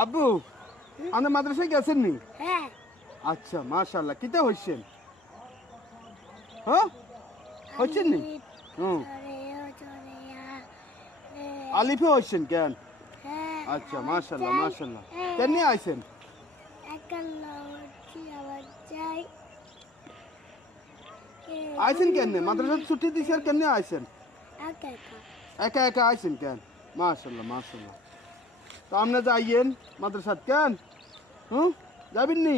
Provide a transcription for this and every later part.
আব্বু আপনি মাদ্রাসায় গেছেন নি? হ্যাঁ আচ্ছা মাশাআল্লাহ কিতা হইছেন? হ্যাঁ হইছেন নি? হুম আলিফে হইছেন কেন? আচ্ছা মাশাআল্লাহ মাশাআল্লাহ কেন আইছেন? আইছেন কেন? মাদ্রাসা ছুটি দিছে আর কেন আইছেন? একা একা আইছেন কেন? মাশাআল্লাহ মাশাআল্লাহ তো আপনি যাইয়েন মাদ্রাসাত কেন? হুম যাবেন নি?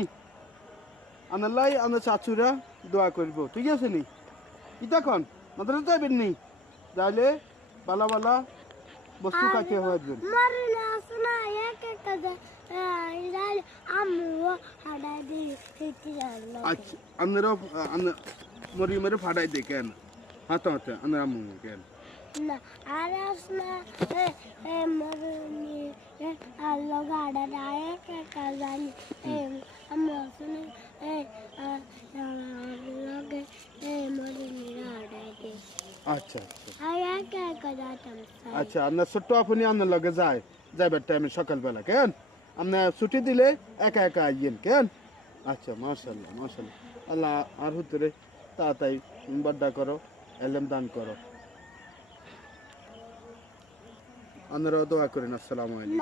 আনাল্লাই আমরা চাচুরা দোয়া করব ঠিক আছে নি? কিতা কন মাদ্রাসা যাবেন নি? যাইলে বালা বালা বস্তু খাইতে হইবেন। আচ্ছা আপনারা মরিয়মের ফাড়াই দে কেন? হাতে হাতে আপনার আম্মু কেন? না আর আসনা মরনি আল্লাহ গাড়া ডায়ে কা জানি আমরা শুনে লগে মরনি রাড়াই দে আচ্ছা আচ্ছা আর একা একা যাইতাম আচ্ছা আপনার ছোট্ট আপনি আপনার লগে যাইবার টাইমে সকালবেলা কেন? আপনার ছুটি দিলে একা একা আইয়েন কেন? আচ্ছা মাশাআল্লাহ মাশাআল্লাহ আল্লাহ আর হুতরে তাড়াতাড়ি বাড্ডা করো এলেম দান করো আপনারা দোয়া করেন আসসালামু আলাইকুম।